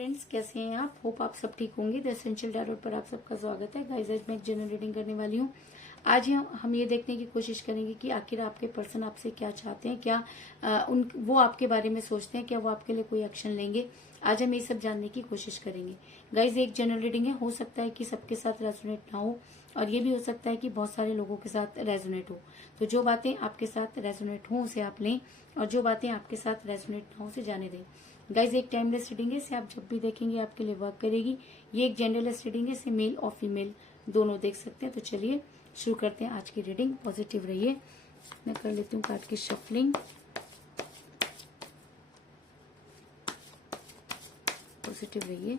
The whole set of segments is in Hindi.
फ्रेंड्स, कैसे हैं आप? होप आप सब ठीक होंगे। द एसेंशियल टैरोट पर आप सबका स्वागत है। गाइस, आज मैं एक जनरल रीडिंग करने वाली हूँ। आज हम ये देखने की कोशिश करेंगे कि आखिर आपके पर्सन आपसे क्या चाहते हैं, क्या वो आपके बारे में सोचते हैं, क्या वो आपके लिए कोई एक्शन लेंगे। आज हम ये सब जानने की कोशिश करेंगे। गाइस, एक जनरल रीडिंग है, हो सकता है कि सबके साथ रेजोनेट ना हो, और ये भी हो सकता है कि बहुत सारे लोगों के साथ रेजोनेट हो। तो जो बातें आपके साथ रेजोनेट हो उसे आप लें, और जो बातें आपके साथ रेजोनेट ना हो उसे जाने दें। गाइज, एक टाइमलेस रीडिंग है, इसे आप जब भी देखेंगे आपके लिए वर्क करेगी। ये एक जेंडरलेस रीडिंग है, इसे मेल और फीमेल दोनों देख सकते हैं। तो चलिए शुरू करते हैं आज की रीडिंग। पॉजिटिव रहिए। मैं कर लेती हूँ कार्ड की शफलिंग। पॉजिटिव रहिए।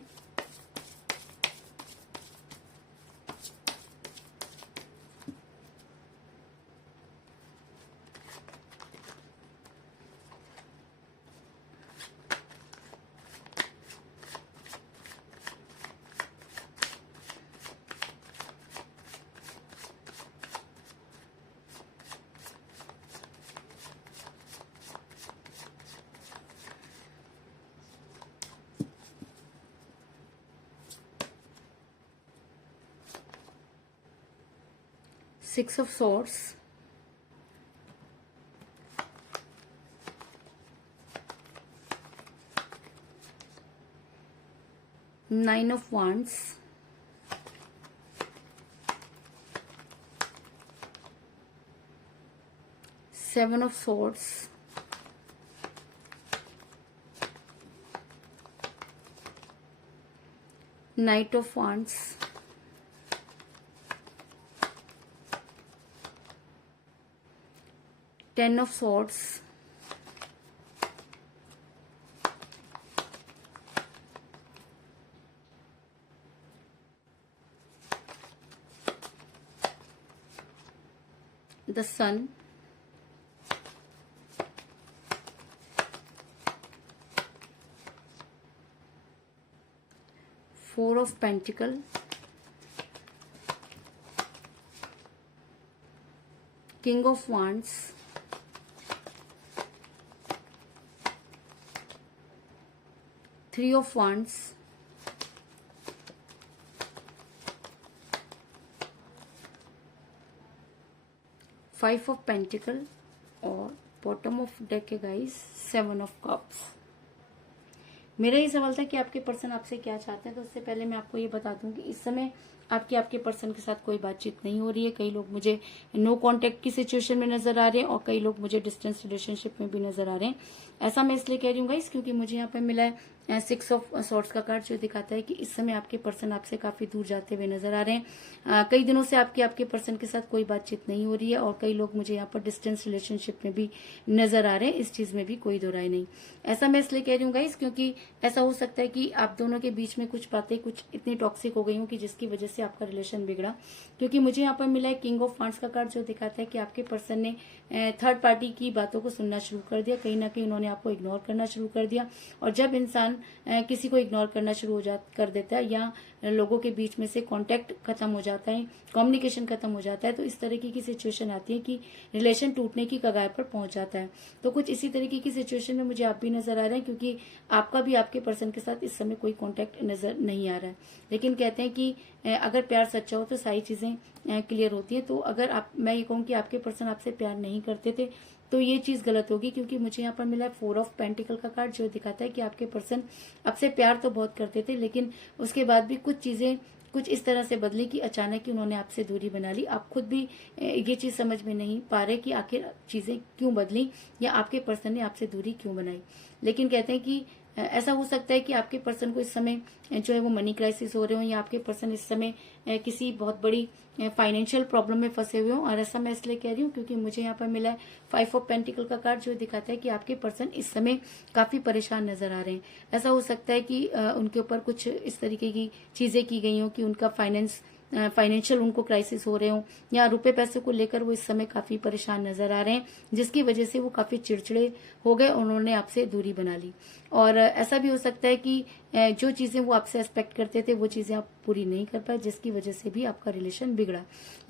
Six of Swords, Nine of Wands, Seven of Swords, Knight of Wands, Ten of Swords, the Sun, Four of Pentacles, King of Wands, Three of Wands, Five of Pentacles, और बॉटम ऑफ डेक है गाइस, Seven of Cups। मेरा ये सवाल था कि आपके पर्सन आपसे क्या चाहते हैं। तो उससे पहले मैं आपको ये बता दूं कि इस समय आपके पर्सन के साथ कोई बातचीत नहीं हो रही है। कई लोग मुझे नो कांटेक्ट की सिचुएशन में नजर आ रहे हैं, और कई लोग मुझे डिस्टेंस रिलेशनशिप में भी नजर आ रहे हैं। ऐसा मैं इसलिए कह रही हूँ गाइस, क्योंकि मुझे यहाँ पे मिला है सिक्स ऑफ सॉर्ड्स का कार्ड, जो दिखाता है कि इस समय आपके पर्सन आपसे काफी दूर जाते हुए नजर आ रहे हैं। कई दिनों से आपके पर्सन के साथ कोई बातचीत नहीं हो रही है, और कई लोग मुझे यहाँ पर डिस्टेंस रिलेशनशिप में भी नजर आ रहे हैं। इस चीज में भी कोई दो राय नहीं। ऐसा मैं इसलिए कह रही हूँ गाइस, क्योंकि ऐसा हो सकता है कि आप दोनों के बीच में कुछ बातें कुछ इतनी टॉक्सिक हो गई हो कि जिसकी वजह से आपका रिलेशन बिगड़ा। क्योंकि मुझे यहाँ पर मिला है किंग ऑफ वांड्स का कार्ड, जो दिखाता है कि आपके पर्सन ने थर्ड पार्टी की बातों को सुनना शुरू कर दिया। कहीं ना कहीं उन्होंने आपको इग्नोर करना शुरू कर दिया। और जब इंसान किसी को इग्नोर करना शुरू कर देता है, या लोगों के बीच में से कांटेक्ट खत्म हो जाता है, कम्युनिकेशन खत्म हो जाता है, तो इस तरीके की सिचुएशन आती है कि रिलेशन टूटने की कगार पर पहुंच जाता है। तो कुछ इसी तरीके की सिचुएशन में मुझे आप भी नजर आ रहे हैं, क्योंकि आपका भी आपके पर्सन के साथ इस समय कोई कांटेक्ट नजर नहीं आ रहा है। लेकिन कहते हैं कि अगर प्यार सच्चा हो तो सारी चीजें क्लियर होती है। तो अगर मैं ये कहूँ कि आपके पर्सन आपसे प्यार नहीं करते थे, तो ये चीज गलत होगी, क्योंकि मुझे यहाँ पर मिला है फोर ऑफ पेंटिकल का कार्ड, जो दिखाता है कि आपके पर्सन आपसे प्यार तो बहुत करते थे, लेकिन उसके बाद भी कुछ चीजें कुछ इस तरह से बदली कि अचानक ही उन्होंने आपसे दूरी बना ली। आप खुद भी ये चीज समझ में नहीं पा रहे कि आखिर चीजें क्यों बदली, या आपके पर्सन ने आपसे दूरी क्यों बनाई। लेकिन कहते हैं कि ऐसा हो सकता है कि आपके पर्सन को इस समय जो है वो मनी क्राइसिस हो रहे हो, या आपके पर्सन इस समय किसी बहुत बड़ी फाइनेंशियल प्रॉब्लम में फंसे हुए हो। और ऐसा मैं इसलिए कह रही हूँ क्योंकि मुझे यहाँ पर मिला है फाइव ऑफ पेंटिकल का कार्ड, जो दिखाता है कि आपके पर्सन इस समय काफी परेशान नजर आ रहे हैं। ऐसा हो सकता है कि उनके ऊपर कुछ इस तरीके की चीजें की गई हो कि उनका फाइनेंशियल उनको क्राइसिस हो रहे हो, या रुपए पैसे को लेकर वो इस समय काफी परेशान नजर आ रहे हैं, जिसकी वजह से वो काफी चिड़चिड़े हो गए, उन्होंने आपसे दूरी बना ली। और ऐसा भी हो सकता है कि जो चीजें वो आपसे एक्सपेक्ट करते थे वो चीजें आप पूरी नहीं कर पाए, जिसकी वजह से भी आपका रिलेशन बिगड़ा।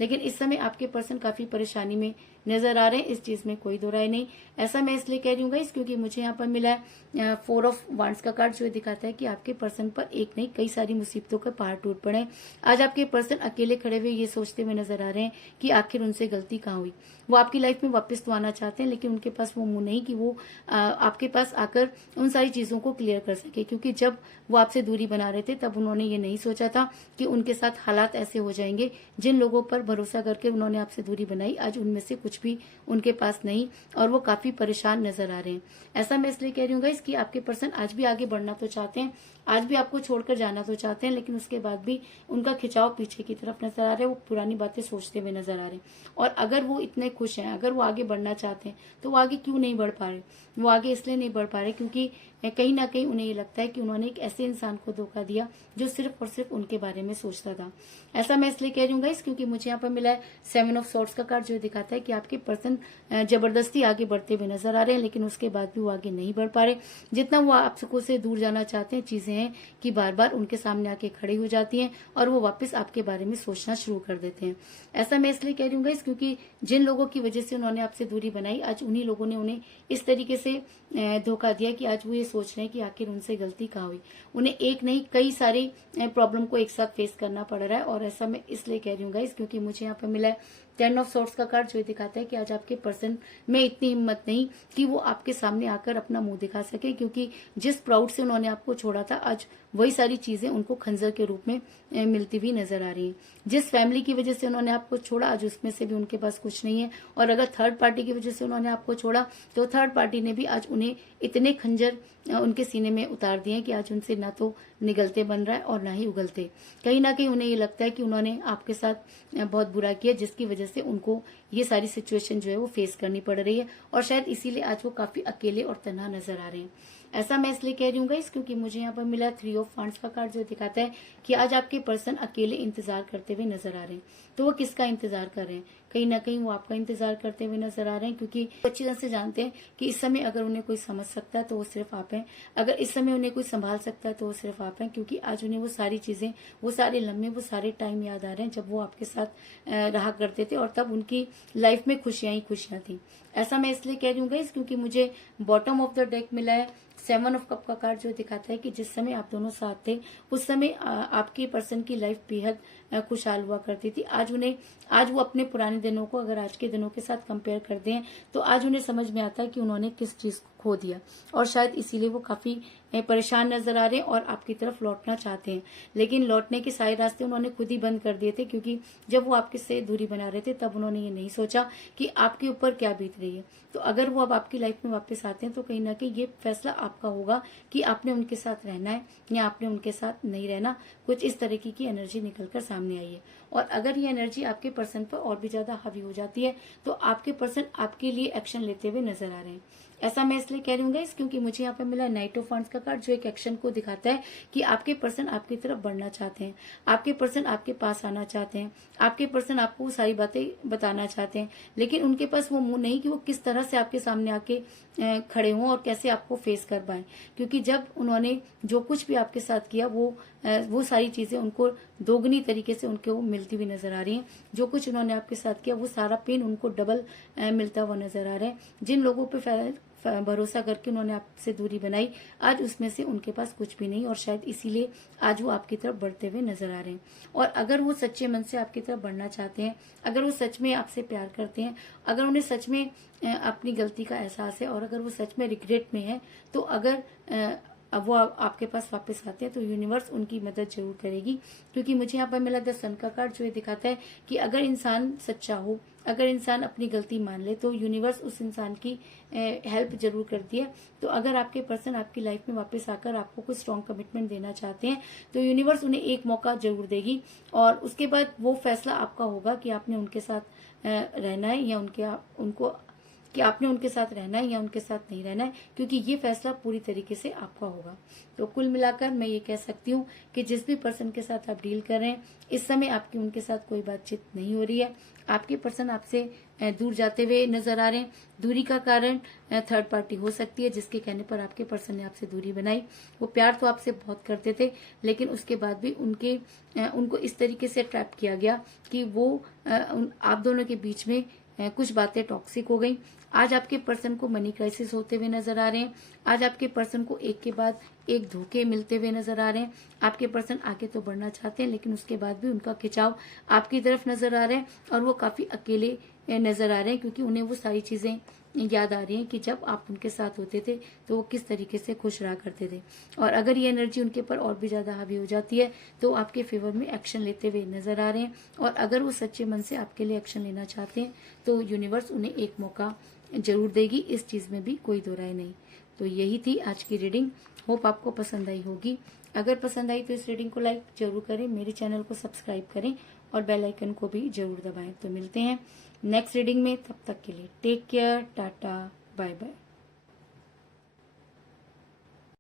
लेकिन इस समय आपके पर्सन काफी परेशानी में नजर आ रहे हैं, इस चीज में कोई दो राय नहीं। ऐसा मैं इसलिए कह रही हूँ गाइस क्योंकि मुझे यहाँ पर मिला है 4 ऑफ वांड्स का कार्ड, जो दिखाता है कि आपके पर्सन पर एक नहीं कई सारी मुसीबतों का पहाड़ टूट पड़े। आज आपके पर्सन अकेले खड़े हुए ये सोचते हुए नजर आ रहे हैं कि आखिर उनसे गलती कहाँ हुई। वो आपकी लाइफ में वापस तो आना चाहते हैं, लेकिन उनके पास वो मुंह नहीं कि वो आपके पास आकर उन सारी चीजों को क्लियर कर सके। क्योंकि जब वो आपसे दूरी बना रहे थे तब उन्होंने ये नहीं सोचा था कि उनके साथ हालात ऐसे हो जाएंगे। जिन लोगों पर भरोसा करके उन्होंने आपसे दूरी बनाई, आज उनमें से कुछ भी उनके पास नहीं और वो काफी परेशान नजर आ रहे हैं। ऐसा मैं इसलिए कह रही हूँ कि आपके पर्सन आज भी आगे बढ़ना तो चाहते हैं, आज भी आपको छोड़कर जाना तो चाहते हैं, लेकिन उसके बाद भी उनका खिंचाव पीछे की तरफ नजर आ रहा है। वो पुरानी बातें सोचते हुए नजर आ रहे हैं। और अगर वो इतने खुश हैं, अगर वो आगे बढ़ना चाहते हैं, तो वो आगे क्यों नहीं बढ़ पा रहे? वो आगे इसलिए नहीं बढ़ पा रहे क्योंकि कहीं ना कहीं उन्हें ये लगता है कि उन्होंने एक ऐसे इंसान को धोखा दिया जो सिर्फ और सिर्फ उनके बारे में सोचता था। ऐसा मैं इसलिए कह रही हूँ गाइस क्योंकि मुझे यहाँ पर मिला है 7 ऑफ सॉर्ड्स का कार्ड, जो दिखाता है कि आपके पर्सन जबरदस्ती आगे बढ़ते हुए नजर आ रहे हैं, लेकिन उसके बाद भी वो आगे नहीं बढ़ पा रहे। जितना वो आपको से दूर जाना चाहते हैं, चीजें हैं कि बार बार उनके सामने आके खड़ी हो जाती हैं और वो वापस आपके बारे में सोचना शुरू कर देते हैं। ऐसा मैं इसलिए कह रही हूँ गाइस क्योंकि जिन लोगों की वजह से उन्होंने आपसे दूरी बनाई, आज उन्हीं लोगों ने उन्हें इस तरीके से धोखा दिया कि आज वो ये सोच रहे हैं कि आखिर उनसे गलती कहाँ हुई। उन्हें एक नहीं कई सारी प्रॉब्लम को एक साथ फेस करना पड़ रहा है। और ऐसा मैं इसलिए कह रही हूँ गाइस क्योंकि मुझे यहाँ पर मिला है 10 ऑफ सॉर्ड्स का कार्ड, जो दिखाता है कि आज आपके पर्सन में इतनी हिम्मत नहीं कि वो आपके सामने आकर अपना मुंह दिखा सके। क्योंकि जिस प्राउड से उन्होंने आपको छोड़ा था, आज वही सारी चीजें उनको खंजर के रूप में मिलती हुई नजर आ रही है। जिस फैमिली की वजह से उन्होंने आपको छोड़ा, आज उसमें से भी उनके पास कुछ नहीं है। और अगर थर्ड पार्टी की वजह से उन्होंने आपको छोड़ा, तो थर्ड पार्टी ने भी आज उन्हें इतने खंजर उनके सीने में उतार दिए कि आज उनसे ना तो निगलते बन रहा है और ना ही उगलते। कहीं ना कहीं उन्हें ये लगता है कि उन्होंने आपके साथ बहुत बुरा किया, जिसकी वजह से उनको ये सारी सिचुएशन जो है वो फेस करनी पड़ रही है। और शायद इसीलिए आज वो काफी अकेले और तन्हा नजर आ रहे हैं। ऐसा मैं इसलिए कह रही हूँ गाइस क्योंकि मुझे यहाँ पर मिला 3 ऑफ वांड्स का कार्ड, जो दिखाता है कि आज आपके पर्सन अकेले इंतजार करते हुए नजर आ रहे हैं। तो वो किसका इंतजार कर रहे हैं? कहीं ना कहीं वो आपका इंतजार करते हुए नजर आ रहे हैं, क्योंकि वो अच्छी तरह से जानते हैं कि इस समय अगर उन्हें कोई समझ सकता है तो वो सिर्फ आप हैं। अगर इस समय उन्हें कोई संभाल सकता है तो वो सिर्फ आप हैं। क्योंकि आज उन्हें वो सारी चीजें, वो सारे लम्हे, वो सारे टाइम याद आ रहे हैं जब वो आपके साथ रहा करते थे और तब उनकी लाइफ में खुशियां ही खुशियां थी। ऐसा मैं इसलिए कह रही हूँ गाइस क्योंकि मुझे बॉटम ऑफ द डेक मिला है 7 ऑफ कप का कार्ड, जो दिखाता है कि जिस समय आप दोनों साथ थे उस समय आपके पर्सन की लाइफ बेहद खुशहाल हुआ करती थी। आज वो अपने पुराने दिनों को अगर आज के दिनों के साथ कंपेयर कर दें तो आज उन्हें समझ में आता है कि उन्होंने किस चीज को खो दिया। और शायद इसीलिए वो काफी परेशान नजर आ रहे हैं और आपकी तरफ लौटना चाहते हैं। लेकिन लौटने के सारे रास्ते उन्होंने खुद ही बंद कर दिए थे, क्योंकि जब वो आपके से दूरी बना रहे थे तब उन्होंने ये नहीं सोचा कि आपके ऊपर क्या बीत रही है। तो अगर वो अब आपकी लाइफ में वापस आते हैं तो कहीं ना कहीं ये फैसला आपका होगा कि आपने उनके साथ रहना है या आपने उनके साथ नहीं रहना। कुछ इस तरीके की एनर्जी निकलकर सामने आई है। और अगर ये एनर्जी आपके पर्सन पर और भी ज्यादा हावी हो जाती है तो आपके पर्सन आपके लिए एक्शन लेते हुए नजर आ रहे हैं। ऐसा मैं इसलिए कह रही हूँ गाइस क्योंकि मुझे यहाँ पे मिला नाइट ऑफ वांड्स का कार्ड, जो एक एक्शन को दिखाता है कि आपके पर्सन आपकी तरफ बढ़ना चाहते हैं, आपके पर्सन आपके पास आना चाहते हैं, आपके पर्सन आपको सारी बातें बताना चाहते हैं। लेकिन उनके पास वो मुंह नहीं कि वो किस तरह से आपके सामने आके खड़े हों और कैसे आपको फेस कर पाए। क्योंकि जब उन्होंने जो कुछ भी आपके साथ किया वो सारी चीजें उनको दोगुनी तरीके से उनको मिलती हुई नजर आ रही हैं। जो कुछ उन्होंने आपके साथ किया वो सारा पेन उनको डबल मिलता हुआ नजर आ रहा है। जिन लोगों पे भरोसा करके उन्होंने आपसे दूरी बनाई, आज उसमें से उनके पास कुछ भी नहीं और शायद इसीलिए आज वो आपकी तरफ बढ़ते हुए नजर आ रहे हैं। और अगर वो सच्चे मन से आपकी तरफ बढ़ना चाहते हैं, अगर वो सच में आपसे प्यार करते हैं, अगर उन्हें सच में अपनी गलती का एहसास है और अगर वो सच में रिग्रेट में है, तो अगर अब वो आपके पास वापस आते हैं तो यूनिवर्स उनकी मदद जरूर करेगी। क्योंकि मुझे यहाँ पर मिला द सन का कार्ड, जो ये दिखाता है कि अगर इंसान सच्चा हो, अगर इंसान अपनी गलती मान ले तो यूनिवर्स उस इंसान की हेल्प जरूर करती है। तो अगर आपके पर्सन आपकी लाइफ में वापस आकर आपको कोई स्ट्रॉन्ग कमिटमेंट देना चाहते हैं तो यूनिवर्स उन्हें एक मौका जरूर देगी और उसके बाद वो फैसला आपका होगा कि आपने उनके साथ रहना है या आपने उनके साथ रहना है या उनके साथ नहीं रहना है, क्योंकि ये फैसला पूरी तरीके से आपका होगा। तो कुल मिलाकर मैं ये कह सकती हूँ कि जिस भी पर्सन के साथ आप डील कर रहे हैं, इस समय आपकी उनके साथ कोई बातचीत नहीं हो रही है। आपके पर्सन आपसे दूर जाते हुए नजर आ रहे हैं। दूरी का कारण थर्ड पार्टी हो सकती है, जिसके कहने पर आपके पर्सन ने आपसे दूरी बनाई। वो प्यार तो आपसे बहुत करते थे, लेकिन उसके बाद भी उनको इस तरीके से ट्रैप किया गया कि वो आप दोनों के बीच में कुछ बातें टॉक्सिक हो गई। आज आपके पर्सन को मनी क्राइसिस होते हुए नजर आ रहे हैं। आज आपके पर्सन को एक के बाद एक धोखे मिलते हुए नजर आ रहे हैं। आपके पर्सन आगे तो बढ़ना चाहते हैं, लेकिन उसके बाद भी उनका खिंचाव आपकी तरफ नजर आ रहा है और वो काफी अकेले नजर आ रहे हैं, क्योंकि उन्हें वो सारी चीजें याद आ रही हैं कि जब आप उनके साथ होते थे तो वो किस तरीके से खुश रहा करते थे। और अगर ये एनर्जी उनके ऊपर और भी ज्यादा हावी हो जाती है तो आपके फेवर में एक्शन लेते हुए नजर आ रहे हैं। और अगर वो सच्चे मन से आपके लिए एक्शन लेना चाहते हैं तो यूनिवर्स उन्हें एक मौका जरूर देगी, इस चीज में भी कोई दो राय नहीं। तो यही थी आज की रीडिंग। होप आपको पसंद आई होगी। अगर पसंद आई तो इस रीडिंग को लाइक जरूर करें, मेरे चैनल को सब्सक्राइब करें और बेल आइकन को भी जरूर दबाएं। तो मिलते हैं नेक्स्ट रीडिंग में, तब तक के लिए take care, tata, bye bye.